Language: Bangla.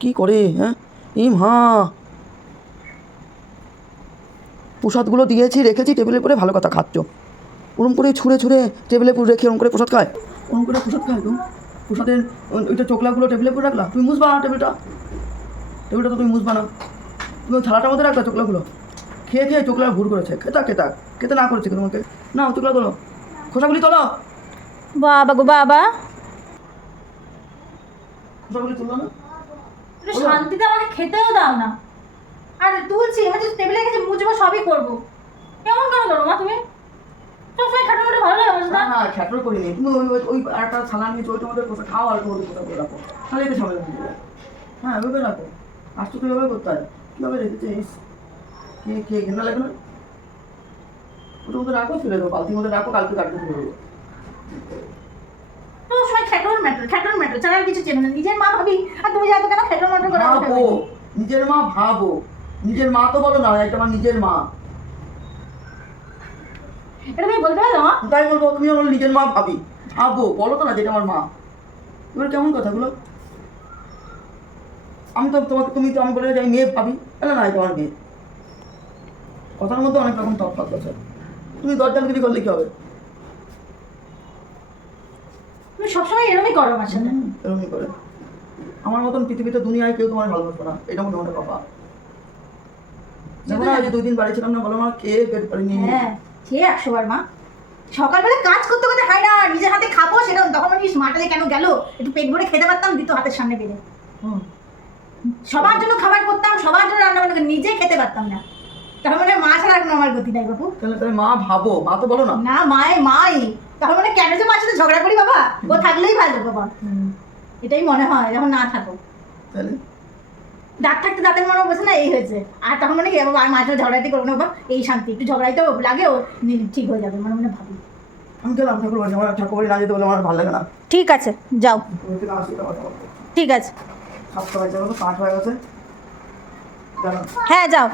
কি করে হ্যাঁ? ইম হা। প্রসাদগুলো দিয়েছি রেখেছি টেবিলের উপরে ভালো কথা খাচ্ছ। ওরম করে ছুঁড়ে ছুঁড়ে টেবিলে পুরো রেখে ওরম করে প্রসাদ খায়। ওরম করে প্রসাদ খায় তো? প্রসাদের ওই- ওইটা চোকলাগুলো টেবিলে পুরো রাখলা? তুমি মুসবা না টেবিলটা? টেবিলটা তো তুমি মুসবা না। তুমি থালাটার মধ্যে রাখলা চোকলাগুলো খেয়ে খেয়ে চোকলা ভুর করেছে। খেতা খেতা। খেতে না করেছে তোমাকে? না চোকলা তোলো খোসাগুলি তোলো। বাবা গো বাবা। খোসাগুলি তুললো না? একটু শান্তিতে আমাকে খেতেও দাও না। আর তুলছি আমি তো টেবিলে গেছে মুছবো সবই করব। কেমন কেন করো মা তুমি? সবসময় ভালো লাগে না খ্যাটোর তুমি ওই ওই- থালা নিয়ে চলতে খাও আর করে রাখো। তাহলে এটা ঝামেলা হয়ে যাবে হ্যাঁ এভাবে রাখো। আজ তো করতে হয় কীভাবে রেখেছিস কে কে ঘেন্না লাগে না? ওটার মধ্যে রাখো ফেলে দেবো বালতির মধ্যে রাখো কালকে কাটতে ফেলে দেবো সবসময় খেটোর ম্যাটার খেটোর ম্যাটার ছাড়া কিছু চেনে না। নিজের মা ভাবি আর তুমি যাতো কেন খেটোর ম্যাটার করে আমাকে ভাবো নিজের মা ভাবো। নিজের মা তো বলো না এটা আমার নিজের মা। এটা তুমি বলতে পারো মা? তাই বলব তুমি আমার নিজের মা ভাবি। ভাবো বলো তো না যেটা আমার মা। কেমন কথাগুলো? আমি তো তোমাকে তুমি তো আমি বলে যাই মেয়ে ভাবি না না এটা আমার মেয়ে। কথার মধ্যে অনেক রকম তফাৎ আছে। তুমি দরজা বিক্রি করলে কি হবে? তুমি সবসময় এরকমই করো আমার সাথে। এরকমই করে। আমার মতন পৃথিবীতে দুনিয়ায় কেউ তোমার ভালোবাসবে না। এটা মনে মনে কথা দেখো না দুই দিন বাড়ি ছিলাম না বলো মা কে পেট পারিনি হ্যাঁ সে একশো বার মা। সকালবেলা কাজ করতে করতে খাই না নিজের হাতে খাব সেটা তখন মানে মাটালে কেন গেল? একটু পেট ভরে খেতে পারতাম দিত হাতের সামনে বেড়ে। হুম। সবার জন্য খাবার করতাম সবার জন্য রান্না বান্না নিজে খেতে পারতাম না। তার মানে মা ছাড়া এখন আমার গতি নাই বাবু তাহলে তাহলে মা ভাবো মা তো বলো না। না মায়ে মাই। তার মানে কেন যে মার সাথে ঝগড়া করি বাবা? ও থাকলেই ভালো বাবা। এটাই মনে হয় যখন না থাকো তাহলে? দাঁত থাকতে দাঁতের মনে বসে না এই হয়েছে। আর তখন মনে কি আর মাঝে ঝগড়াইতে করব না বাবা এই শান্তি। একটু ঝগড়াইতে লাগে ও ঠিক হয়ে যাবে মনে মনে ভাবি। আমি গেলাম ঠাকুর বাড়ি আমার ঠাকুর বাড়ি না যেতে বলে আমার ভালো লাগে না। ঠিক আছে যাও। ঠিক আছে। সাতটা বাজে পাঁচ হয়ে গেছে। হ্যাঁ যাও।